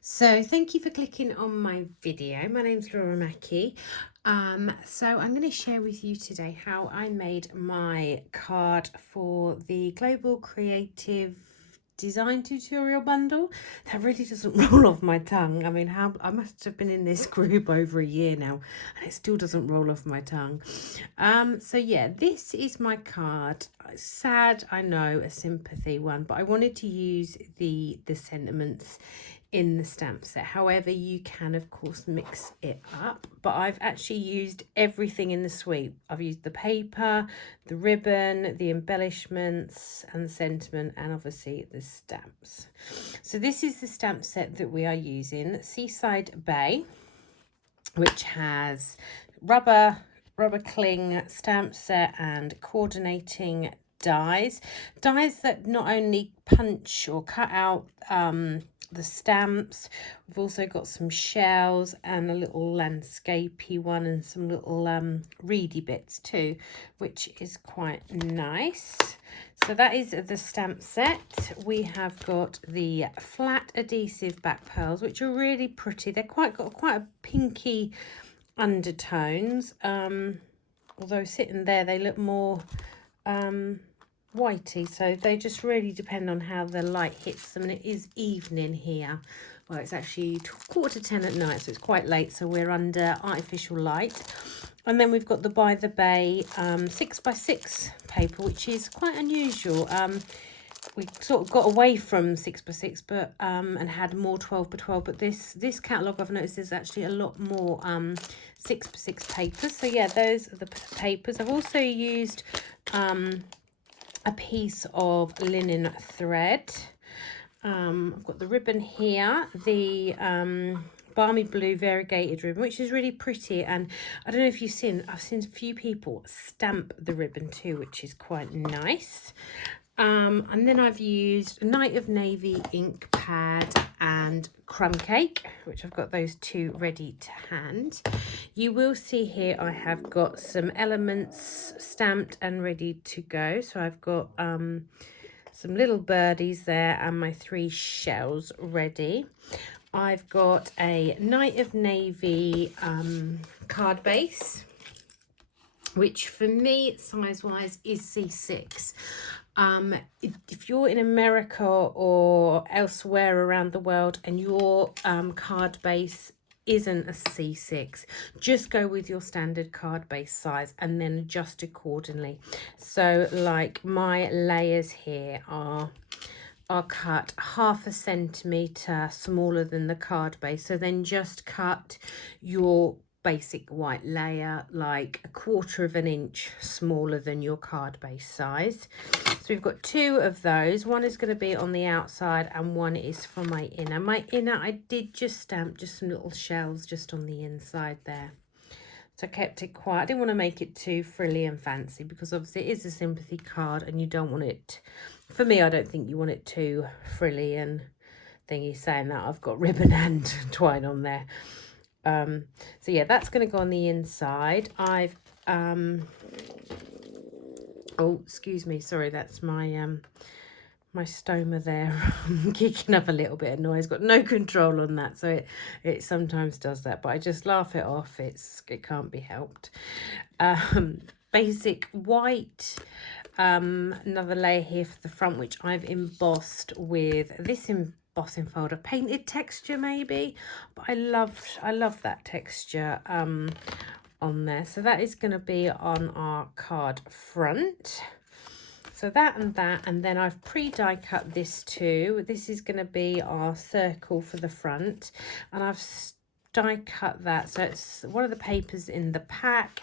So thank you for clicking on my video. My name's Laura Mackey. So I'm going to share with you today how I made my card for the Global Creative Design Tutorial Bundle. That really doesn't roll off my tongue. I mean, how I must have been in this group over a year now and it still doesn't roll off my tongue. So yeah, this is my card. Sad, I know, a sympathy one, but I wanted to use the sentiments in the stamp set. However, you can of course mix it up, but I've actually used everything in the suite. I've used the paper, the ribbon, the embellishments and the sentiment, and obviously the stamps. So this is the stamp set that we are using, Seaside Bay, which has rubber cling stamp set and coordinating dies that not only punch or cut out the stamps. We've also got some shells and a little landscapey one and some little reedy bits too, which is quite nice. So that is the stamp set. We have got the flat adhesive back pearls, which are really pretty. They're got quite a pinky undertones, although sitting there they look more whitey, so they just really depend on how the light hits them. And it is evening here. Well, it's actually 10:15 at night, so it's quite late, so we're under artificial light. And then we've got the By the Bay 6x6 paper, which is quite unusual. We sort of got away from 6x6 but and had more 12x12, but this catalogue I've noticed is actually a lot more 6x6 papers. So yeah, those are the papers. I've also used a piece of linen thread. I've got the ribbon here, the balmy blue variegated ribbon, which is really pretty, and I don't know if I've seen a few people stamp the ribbon too, which is quite nice. And then I've used Night of Navy ink pad and crumb cake, which I've got those two ready to hand. You will see here I have got some elements stamped and ready to go. So I've got some little birdies there and my 3 shells ready. I've got a Night of Navy card base, which for me size wise is C6. If you're in America or elsewhere around the world and your card base isn't a C6, just go with your standard card base size and then adjust accordingly. So like my layers here are cut 1/2 centimetre smaller than the card base, so then just cut your basic white layer like 1/4 of an inch smaller than your card base size. So we've got 2 of those. One is going to be on the outside and one is for my inner. My inner, I did just stamp just some little shells just on the inside there. So I kept it quiet. I didn't want to make it too frilly and fancy because obviously it is a sympathy card and you don't want it, for me, I don't think you want it too frilly and thingy. Saying that, I've got ribbon and twine on there. So yeah, that's going to go on the inside. I've oh, excuse me, sorry, that's my my stoma there kicking up a little bit of noise. Got no control on that, so it sometimes does that, but I just laugh it off. It can't be helped. Basic white, another layer here for the front, which I've embossed with this embossing folder, painted texture maybe, but I love that texture on there. So that is going to be on our card front. So that, and then I've pre-die cut this too. This is going to be our circle for the front, and I've die cut that, so it's one of the papers in the pack,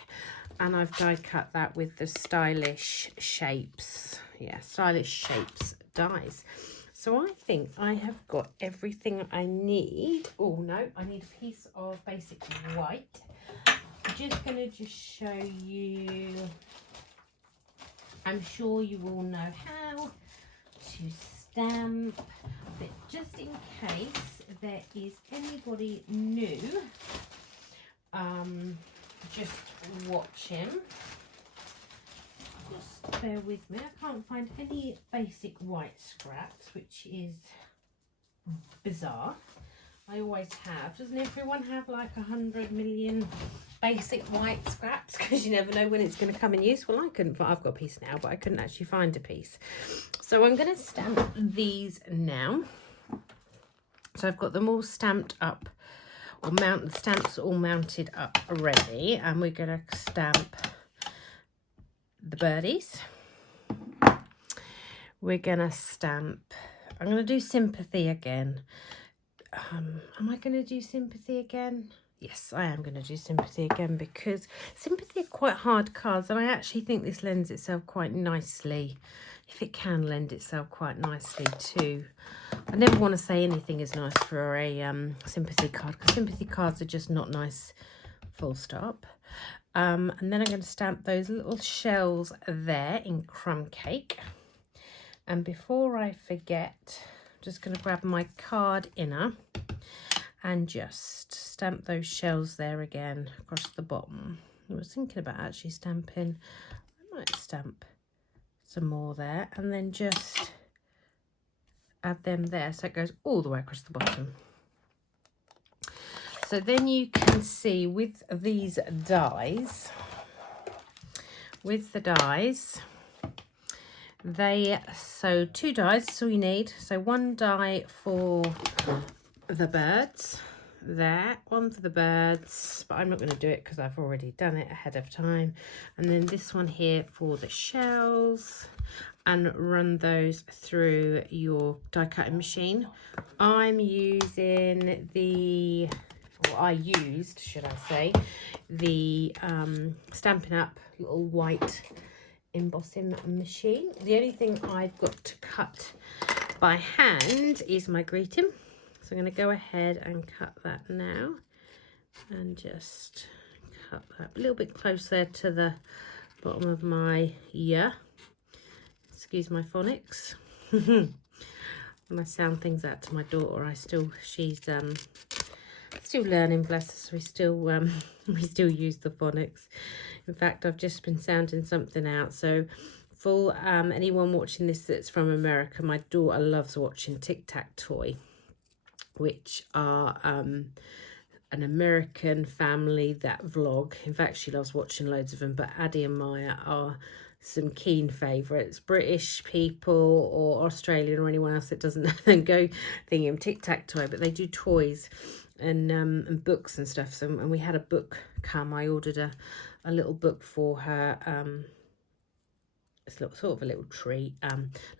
and I've die cut that with the stylish shapes. Yeah, stylish shapes dies. So I think I have got everything I need. Oh no, I need a piece of basic white. I'm just going to show you. I'm sure you all know how to stamp, but just in case there is anybody new just watching, just bear with me. I can't find any basic white scraps, which is bizarre. I always have. Doesn't everyone have like 100 million basic white scraps? Because you never know when it's going to come in use. Well, I couldn't, I've got a piece now, but I couldn't actually find a piece. So I'm going to stamp these now. So I've got them all stamped up, or the stamps all mounted up already. And we're going to stamp the birdies. We're going to stamp, I'm going to do sympathy again. Am I going to do sympathy again? Yes, I am going to do sympathy again, because sympathy are quite hard cards, and I actually think this lends itself quite nicely, if it can lend itself quite nicely to. I never want to say anything is nice for a sympathy card, because sympathy cards are just not nice, full stop. And then I'm going to stamp those little shells there in crumb cake. And before I forget, I'm just going to grab my card inner and just stamp those shells there again across the bottom. I was thinking about actually stamping, I might stamp some more there and then just add them there so it goes all the way across the bottom. So then you can see with these dies, so 2 dies is all you need. So 1 die for the birds there, 1 for the birds, but I'm not going to do it because I've already done it ahead of time. And then this one here for the shells, and run those through your die cutting machine. I'm using the, or I used, should I say, the Stampin' Up! Little white embossing machine. The only thing I've got to cut by hand is my greeting. So I'm going to go ahead and cut that now, and just cut that a little bit closer to the bottom of my ear. Excuse my phonics. When I sound things out to my daughter, she's still learning, bless us. We still use the phonics. In fact, I've just been sounding something out. So for anyone watching this that's from America, my daughter loves watching Tic-Tac-Toy, which are an American family that vlog. In fact, she loves watching loads of them, but Addie and Maya are some keen favourites. British people or Australian or anyone else that doesn't know them go thinking Tic-Tac-Toe, but they do toys and books and stuff. So, and we had a book come. I ordered a little book for her. It's sort of a little treat.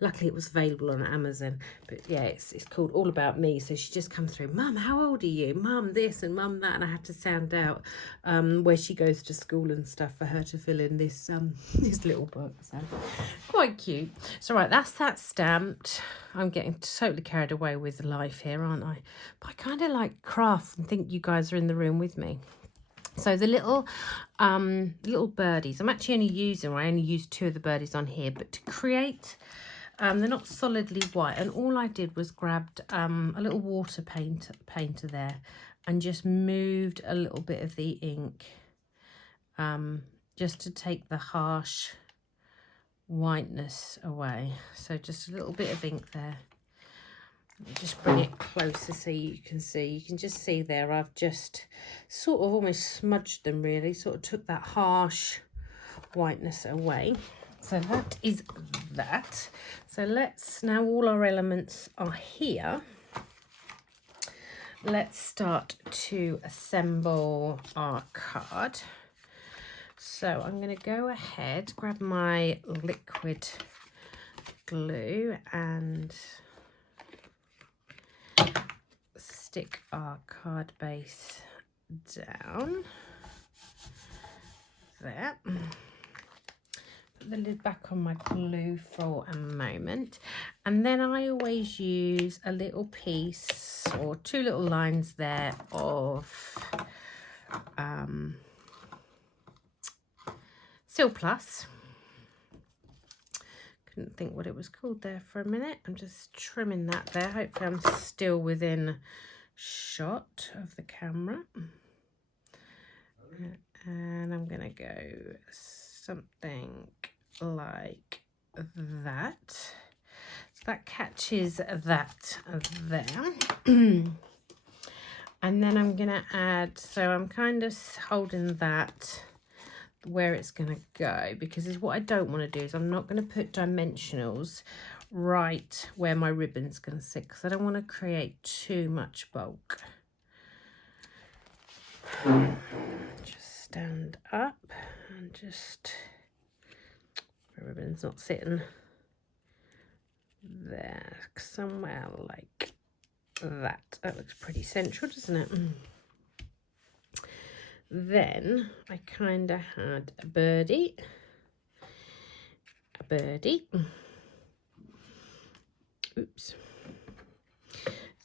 Luckily it was available on Amazon, but yeah, it's called All About Me. So she just comes through, Mum, how old are you? Mum this and Mum that, and I had to sound out where she goes to school and stuff for her to fill in this this little book. So quite cute. So right, that's that stamped. I'm getting totally carried away with life here, aren't I? But I kind of like craft and think you guys are in the room with me. So the little birdies, I only used 2 of the birdies on here, but to create, they're not solidly white, and all I did was grabbed a little water painter there and just moved a little bit of the ink just to take the harsh whiteness away. So just a little bit of ink there. Let me just bring it closer so you can see. You can just see there, I've just sort of almost smudged them really, sort of took that harsh whiteness away. So that is that. So let's, now all our elements are here, let's start to assemble our card. So I'm going to go ahead, grab my liquid glue and stick our card base down there. Put the lid back on my glue for a moment, and then I always use a little piece or 2 little lines there of Sil Plus. Couldn't think what it was called there for a minute. I'm just trimming that there. Hopefully I'm still within shot of the camera, and I'm gonna go something like that, so that catches that there. And then I'm going to add, so I'm kind of holding that where it's going to go, because is what I don't want to do is I'm not going to put dimensionals right where my ribbon's going to sit, because I don't want to create too much bulk. Just stand up and just, the ribbon's not sitting there, somewhere like that. That looks pretty central, doesn't it? Then I kind of had a birdie, oops.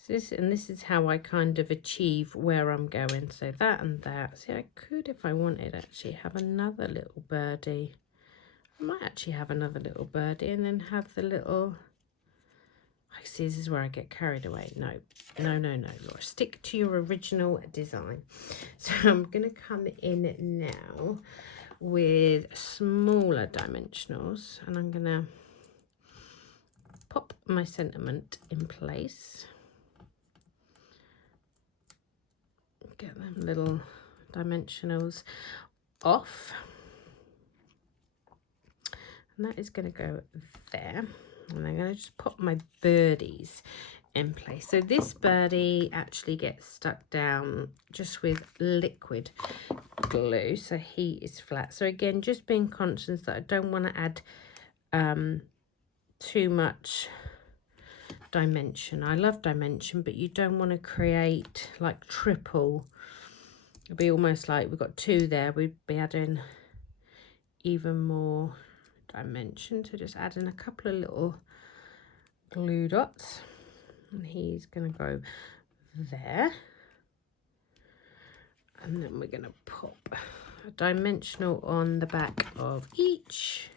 This is how I kind of achieve where I'm going. So that and that. See, I could, if I wanted, actually have another little birdie. I might actually have another little birdie and then have the little, I see, this is where I get carried away. No, Laura, stick to your original design. So I'm going to come in now with smaller dimensionals, and I'm going to pop my sentiment in place. Get them little dimensionals off. And that is going to go there. And I'm going to just pop my birdies in place. So this birdie actually gets stuck down just with liquid glue, so he is flat. So again, just being conscious that I don't want to add too much dimension. I love dimension, but you don't want to create like triple. It'll be almost like we've got 2 there. We'd be adding even more dimension. So just adding a couple of little glue dots, and he's going to go there. And then we're going to pop a dimensional on the back of each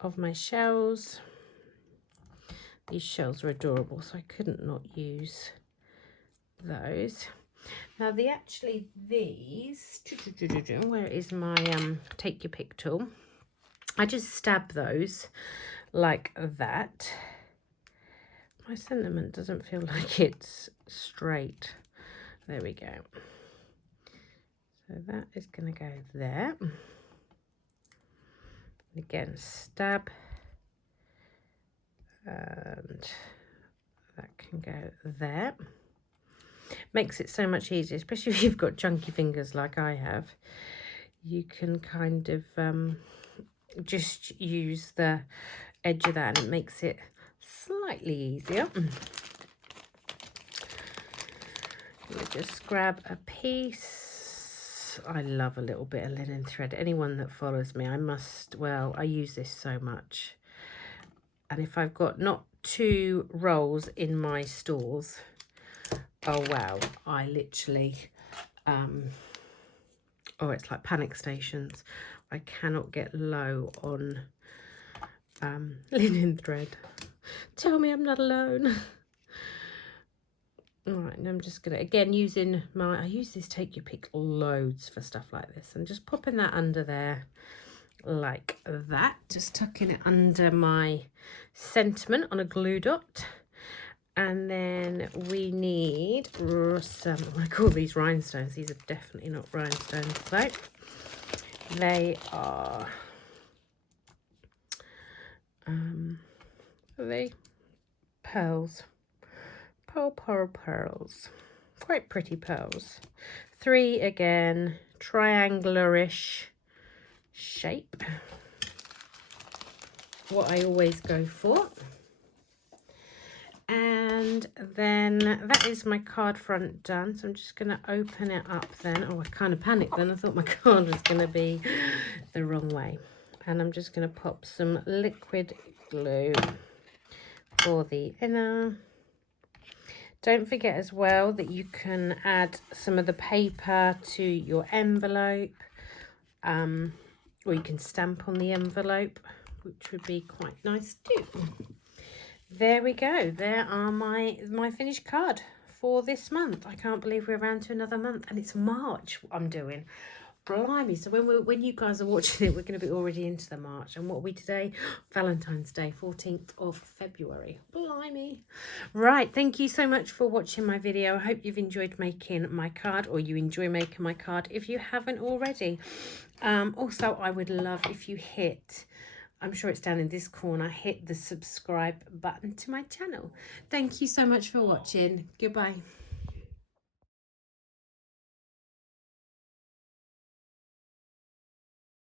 of my shells. These shells are adorable, so I couldn't not use those. Now these, where is my take your pick tool? I just stab those like that. My sentiment doesn't feel like it's straight. There we go. So that is going to go there. And again, stab. And that can go there. Makes it so much easier, especially if you've got chunky fingers like I have. You can kind of just use the edge of that, and it makes it slightly easier. We'll just grab a piece. I love a little bit of linen thread. Anyone that follows me, I use this so much. And if I've got not 2 rolls in my stores, oh wow, I literally, it's like panic stations. I cannot get low on linen thread. Tell me I'm not alone. All right, and I'm just gonna, again, I use this take your pick loads for stuff like this, and just popping that under there like that, just tucking it under my sentiment on a glue dot. And then we need some, I call these rhinestones. These are definitely not rhinestones though. They are pearls. Pearls. Quite pretty pearls. 3 again, triangular-ish shape. What I always go for. And then that is my card front done. So I'm just going to open it up then. Oh, I kind of panicked then. I thought my card was going to be the wrong way. And I'm just going to pop some liquid glue for the inner. Don't forget as well that you can add some of the paper to your envelope, or you can stamp on the envelope, which would be quite nice too. There we go. There are my finished card for this month. I can't believe we're around to another month, and it's March I'm doing. Blimey. So when you guys are watching it, we're going to be already into the March. And what are we today? Valentine's Day, 14th of February. Blimey. Right. Thank you so much for watching my video. I hope you've enjoyed making my card, or you enjoy making my card if you haven't already. Also, I would love if you hit, I'm sure it's down in this corner, hit the subscribe button to my channel. Thank you so much for watching. Goodbye.